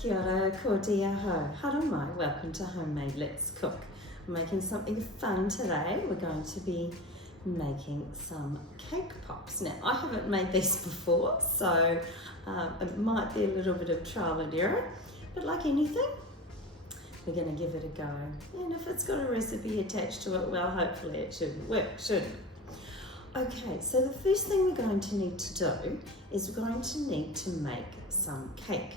Kia ora, ko te aho. Haere mai, welcome to Homemade Let's Cook. I'm making something fun today. We're going to be making some cake pops. Now, I haven't made these before, so it might be a little bit of trial and error, but like anything, we're going to give it a go. And if it's got a recipe attached to it, well, hopefully it should work, shouldn't it? Okay, so the first thing we're going to need to do is we're going to need to make some cake.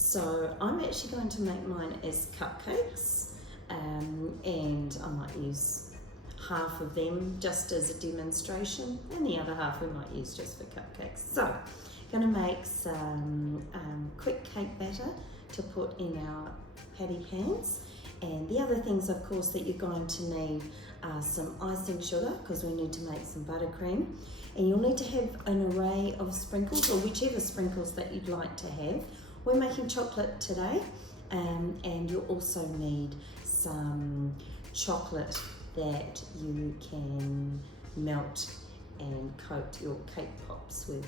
So I'm actually going to make mine as cupcakes, and I might use half of them just as a demonstration, and the other half we might use just for cupcakes. So, going to make some quick cake batter to put in our patty pans. And the other things, of course, that you're going to need are some icing sugar, because we need to make some buttercream. And you'll need to have an array of sprinkles, or whichever sprinkles that you'd like to have. We're making chocolate today, and you'll also need some chocolate that you can melt and coat your cake pops with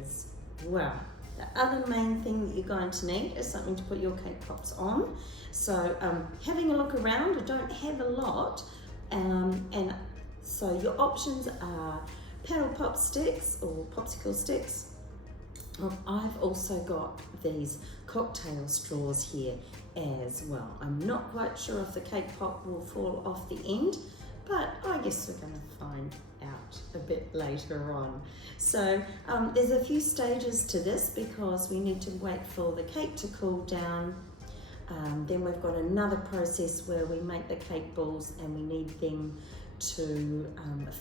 as well. The other main thing that you're going to need is something to put your cake pops on. So having a look around, I don't have a lot, and so your options are paddle pop sticks or popsicle sticks. I've also got these cocktail straws here as well. I'm not quite sure if the cake pop will fall off the end, but I guess we're going to find out a bit later on. So there's a few stages to this because we need to wait for the cake to cool down. Then we've got another process where we make the cake balls and we need them to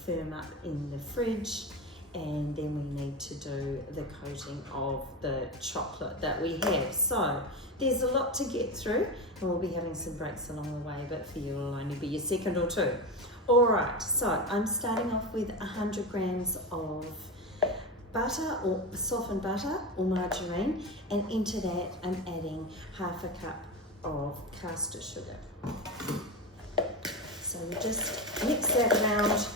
firm up in the fridge. And then we need to do the coating of the chocolate that we have. So there's a lot to get through, and we'll be having some breaks along the way, but for you it'll only be a second or two. All right, so I'm starting off with 100 grams of butter, or softened butter or margarine, and into that I'm adding half a cup of caster sugar. So we just mix that around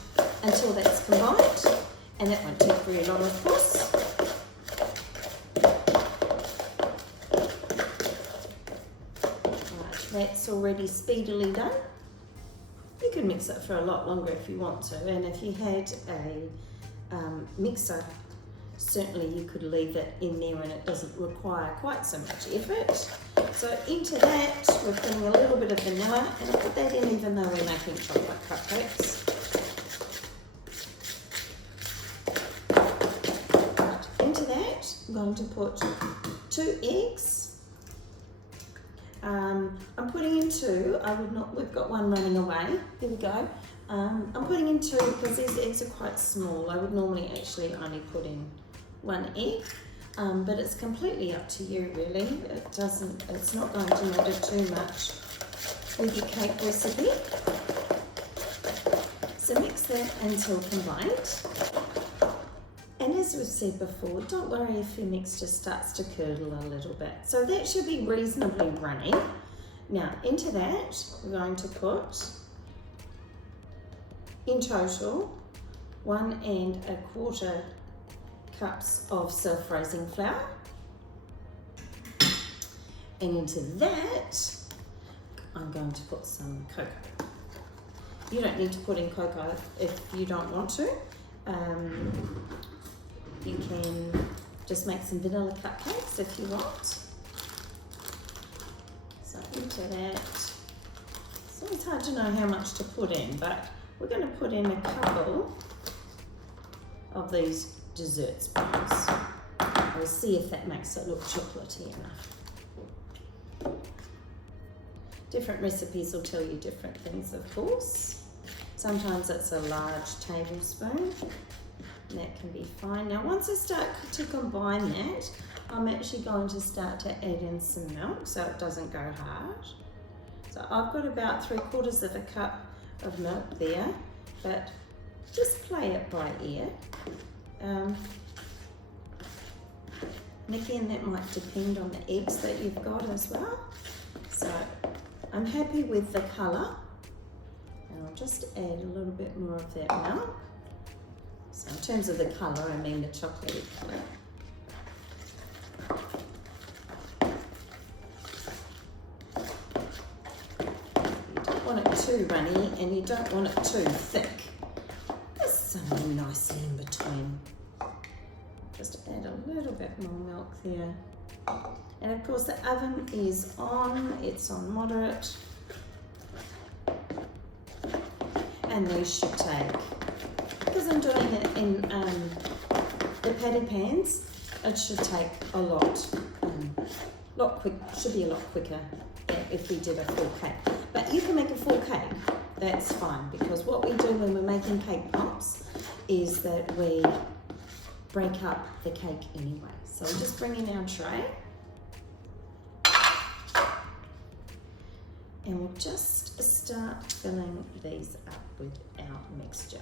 until that's combined. And that won't take very long, of course. Right, that's already speedily done. You can mix it for a lot longer if you want to, and if you had a mixer, certainly you could leave it in there and it doesn't require quite so much effort. So into that, we're putting a little bit of vanilla, and I'll put that in even though we're making chocolate cupcakes. I'm going to put 2 eggs. I'm putting in 2. I would not. We've got one running away. There we go. I'm putting in 2 because these eggs are quite small. I would normally actually only put in 1 egg, but it's completely up to you, really. It's not going to matter too much with your cake recipe. So mix that until combined. And as we've said before, don't worry if your mix just starts to curdle a little bit. So that should be reasonably runny. Now into that, we're going to put, in total, 1 1/4 cups of self-raising flour. And into that, I'm going to put some cocoa. You don't need to put in cocoa if you don't want to. You can just make some vanilla cupcakes if you want. So into that, it's always hard to know how much to put in, but we're going to put in a couple of these dessert spoons. We'll see if that makes it look chocolatey enough. Different recipes will tell you different things, of course. Sometimes it's a large tablespoon. That can be fine. Now once I start to combine that, I'm actually going to start to add in some milk so it doesn't go hard. So I've got about 3/4 cup of milk there, but just play it by ear. And again, that might depend on the eggs that you've got as well. So I'm happy with the colour, and I'll just add a little bit more of that milk. So in terms of the colour, I mean the chocolatey colour. too runny and you don't want it too thick. Just something nicely in between. Just add a little bit more milk there. And of course the oven is on, it's on moderate. And these should take, because I'm doing it in the patty pans, it should take a lot quick, should be a lot quicker if we did a full cake. But you can make a full cake, that's fine, because what we do when we're making cake pops is that we break up the cake anyway. So we'll just bring in our tray. And we'll just start filling these up with our mixture.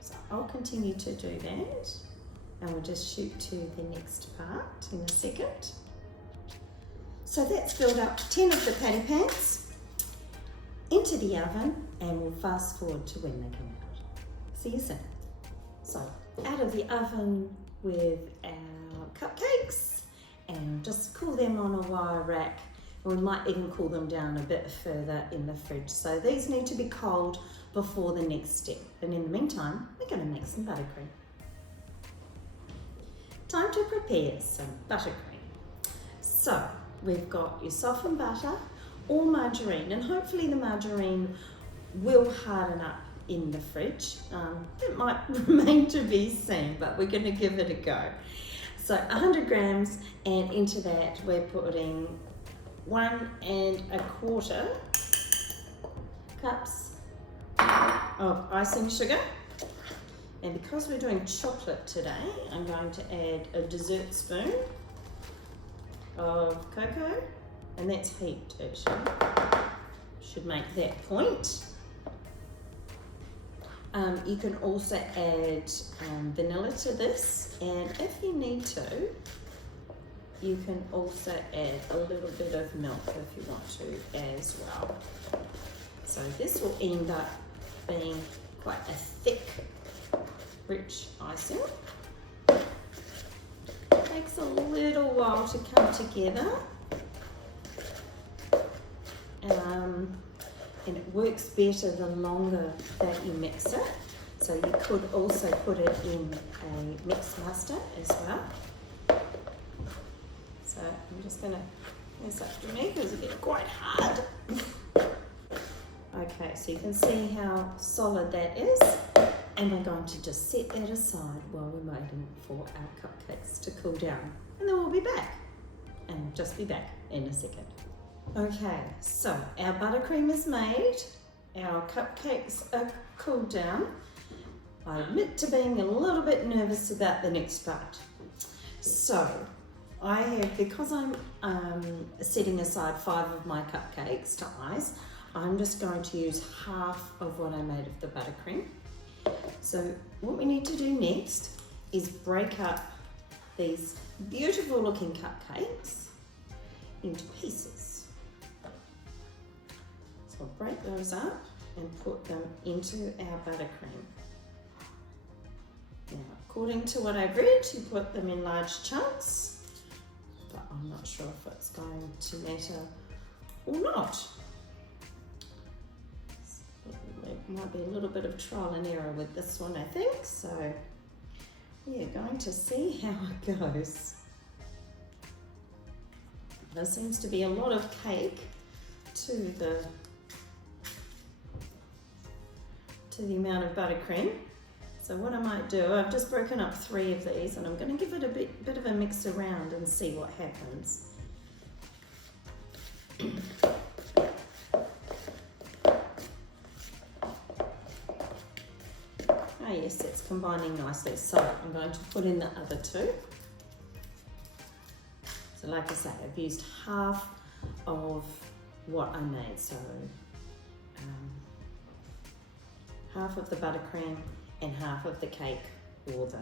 So I'll continue to do that, and we'll just shoot to the next part in a second. So that's filled up 10 of the patty pans into the oven, and we'll fast forward to when they come out. See you soon. So out of the oven with our cupcakes, and just cool them on a wire rack. We might even cool them down a bit further in the fridge. So these need to be cold before the next step. And in the meantime, we're going to make some buttercream. Time to prepare some buttercream. So we've got your softened butter or margarine, and hopefully the margarine will harden up in the fridge. It might remain to be seen, but we're going to give it a go. So 100 grams, and into that we're putting 1 1/4 cups of icing sugar. And because we're doing chocolate today, I'm going to add a dessert spoon of cocoa, and that's heaped actually. Should make that point. You can also add vanilla to this, and if you need to, you can also add a little bit of milk if you want to as well. So this will end up being quite a thick, rich icing. It takes a little while to come together. And it works better the longer that you mix it. So you could also put it in a mix master as well. So I'm just going to mess up to me because it gets quite hard. Okay, so you can see how solid that is. And we're going to just set that aside while we're waiting for our cupcakes to cool down. And then we'll be back. And we'll just be back in a second. Okay, so our buttercream is made, our cupcakes are cooled down. I admit to being a little bit nervous about the next part. So I have, because I'm setting aside 5 of my cupcakes to ice, I'm just going to use half of what I made of the buttercream. So what we need to do next is break up these beautiful looking cupcakes into pieces. So I'll break those up and put them into our buttercream. Now, according to what I've read, you put them in large chunks, but I'm not sure if it's going to matter or not. There might be a little bit of trial and error with this one, I think, so we're going to see how it goes. There seems to be a lot of cake to the amount of buttercream. So what I might do, I've just broken up 3 of these, and I'm going to give it a bit of a mix around and see what happens. Ah yes, it's combining nicely. So I'm going to put in the other 2. So like I say, I've used half of what I made. So half of the buttercream and half of the cake or the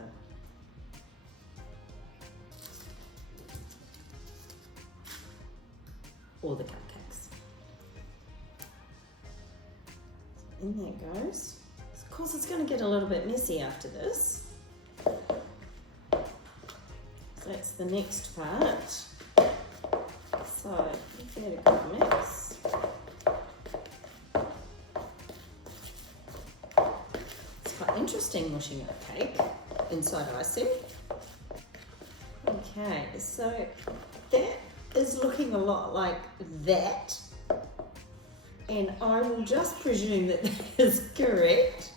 cupcakes. In there goes. Of course, it's going to get a little bit messy after this. So that's the next part. So give it a good mix. It's quite interesting washing a cake inside icing. Okay, so that is looking a lot like that, and I will just presume that that is correct.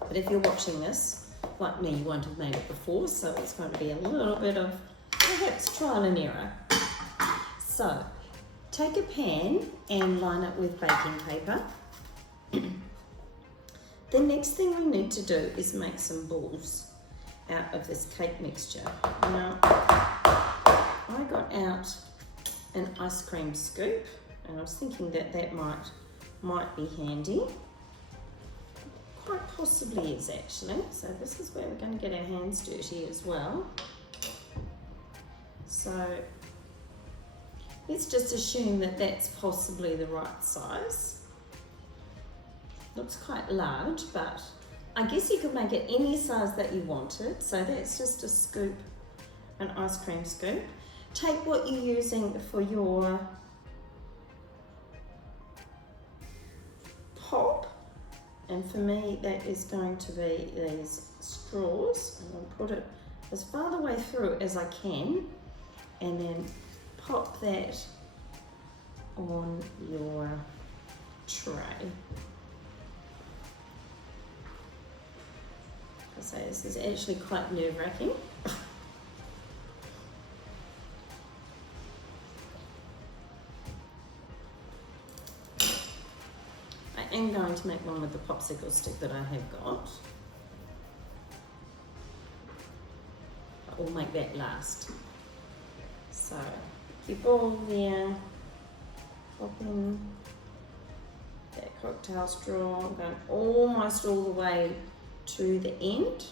But if you're watching this, like me, you won't have made it before, so it's going to be a little bit of perhaps trial and error. So, take a pan and line it with baking paper. The next thing we need to do is make some balls out of this cake mixture. Now, I got out an ice cream scoop, and I was thinking that that might be handy. Quite possibly is actually. So this is where we're going to get our hands dirty as well. So let's just assume that that's possibly the right size. Looks quite large, but I guess you could make it any size that you wanted. So that's just a scoop, an ice cream scoop. Take what you're using for your pop, and for me that is going to be these straws. I'm going to put it as far the way through as I can, and then pop that on your tray. So this is actually quite nerve-wracking. I am going to make one with the popsicle stick that I have got. But we'll make that last. So, keep all there, pop in that cocktail straw. I'm going almost all the way to the end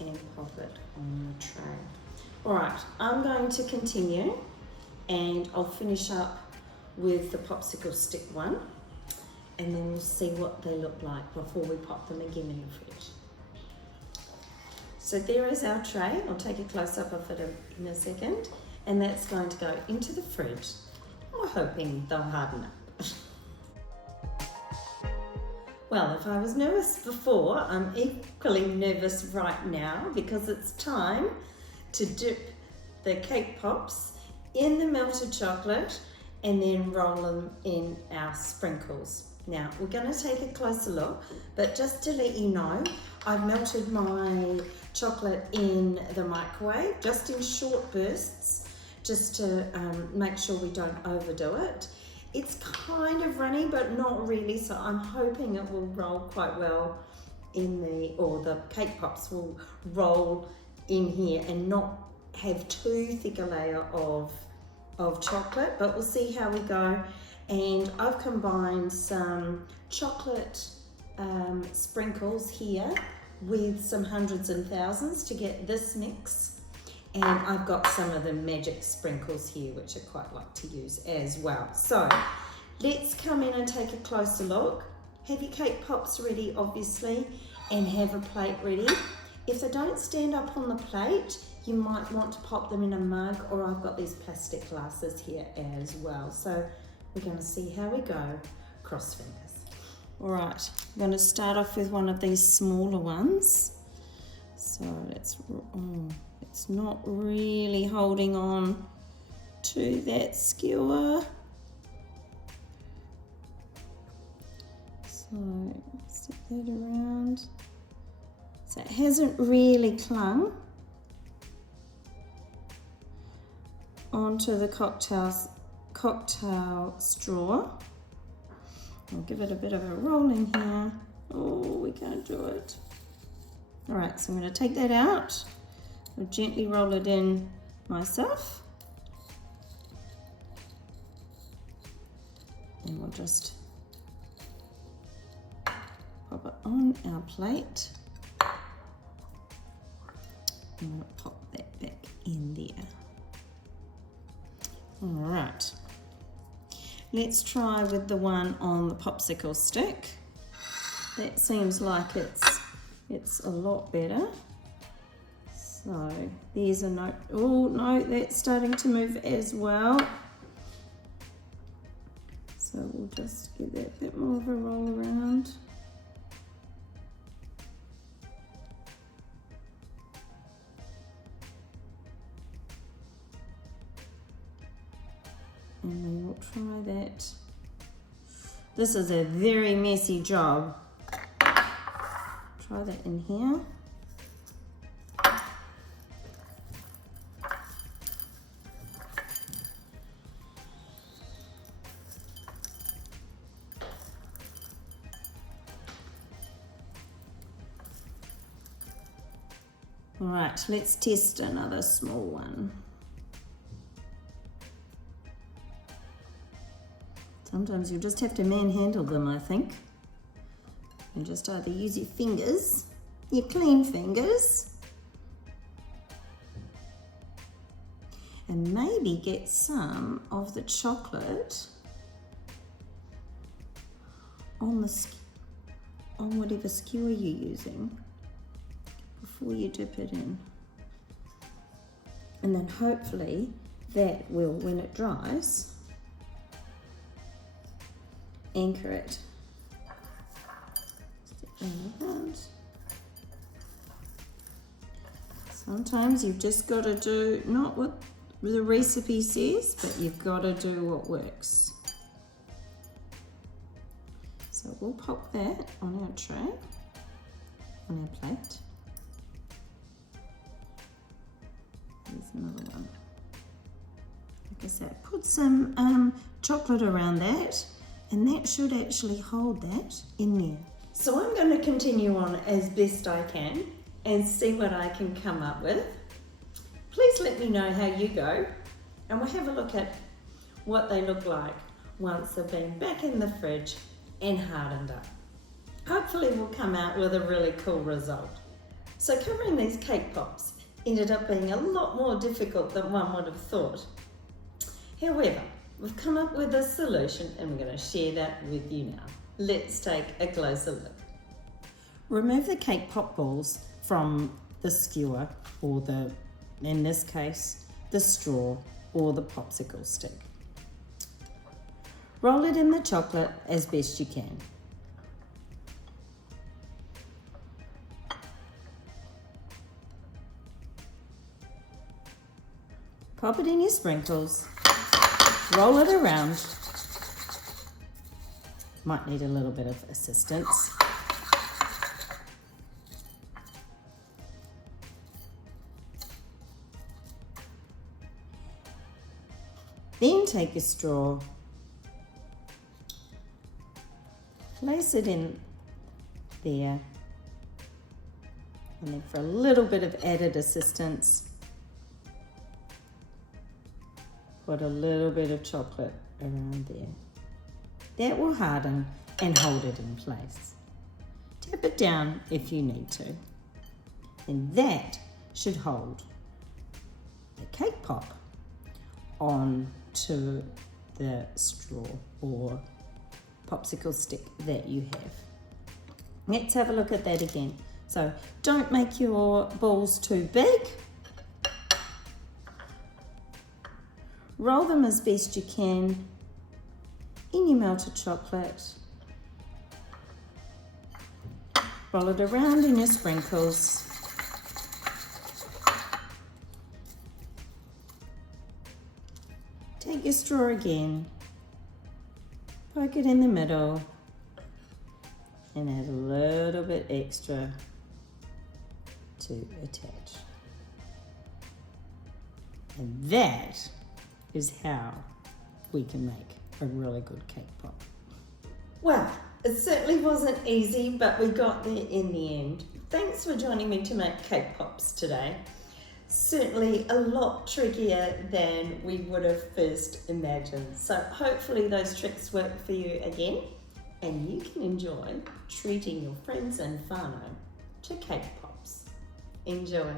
and pop it on the tray. Alright, I'm going to continue and I'll finish up with the popsicle stick one, and then we'll see what they look like before we pop them again in the fridge. So there is our tray. I'll take a close-up of it in a second, and that's going to go into the fridge. We're hoping they'll harden up. Well, if I was nervous before, I'm equally nervous right now because it's time to dip the cake pops in the melted chocolate and then roll them in our sprinkles. Now, we're going to take a closer look, but just to let you know, I've melted my chocolate in the microwave, just in short bursts, just to make sure we don't overdo it. It's kind of runny, but not really, so I'm hoping it will roll quite well in the cake pops will roll in here and not have too thick a layer of chocolate, but we'll see how we go. And I've combined some chocolate sprinkles here with some hundreds and thousands to get this mix, and I've got some of the magic sprinkles here which I quite like to use as well. So let's come in and take a closer look. Have your cake pops ready, obviously, and have a plate ready. If they don't stand up on the plate, you might want to pop them in a mug, or I've got these plastic glasses here as well. So we're going to see how we go. Cross fingers. All right, I'm going to start off with one of these smaller ones. So it's not really holding on to that skewer. So set that around. So it hasn't really clung onto the cocktail straw. I'll give it a bit of a roll in here. Oh, we can't do it. All right, so I'm going to take that out. I'll gently roll it in myself. And we'll just pop it on our plate. And we'll pop that back in there. All right, let's try with the one on the popsicle stick. That seems like it's a lot better. So there's a note. Oh no, that's starting to move as well. So we'll just give that a bit more of a roll around. And we will try that. This is a very messy job. Try that in here. All right, let's test another small one. Sometimes you just have to manhandle them, I think. And just either use your fingers, your clean fingers, and maybe get some of the chocolate on whatever skewer you're using before you dip it in. And then hopefully that will, when it dries, anchor it. Sometimes you've just got to do not what the recipe says, but you've got to do what works. So we'll pop that on our tray, on our plate. There's another one. Like I said, put some chocolate around that, and that should actually hold that in there. So I'm going to continue on as best I can and see what I can come up with. Please let me know how you go, and we'll have a look at what they look like once they've been back in the fridge and hardened up. Hopefully we'll come out with a really cool result. So covering these cake pops ended up being a lot more difficult than one would have thought. However, we've come up with a solution and we're going to share that with you now. Let's take a closer look. Remove the cake pop balls from the skewer, or in this case, the straw or the popsicle stick. Roll it in the chocolate as best you can. Pop it in your sprinkles, roll it around. Might need a little bit of assistance. Then take a straw, place it in there, and then for a little bit of added assistance, put a little bit of chocolate around there. That will harden and hold it in place. Tap it down if you need to. And that should hold the cake pop onto the straw or popsicle stick that you have. Let's have a look at that again. So don't make your balls too big. Roll them as best you can in your melted chocolate. Roll it around in your sprinkles. Take your straw again, poke it in the middle, and add a little bit extra to attach. And that is how we can make a really good cake pop. Well, it certainly wasn't easy, but we got there in the end. Thanks for joining me to make cake pops today. Certainly a lot trickier than we would have first imagined. So hopefully those tricks work for you again, and you can enjoy treating your friends and whānau to cake pops. Enjoy.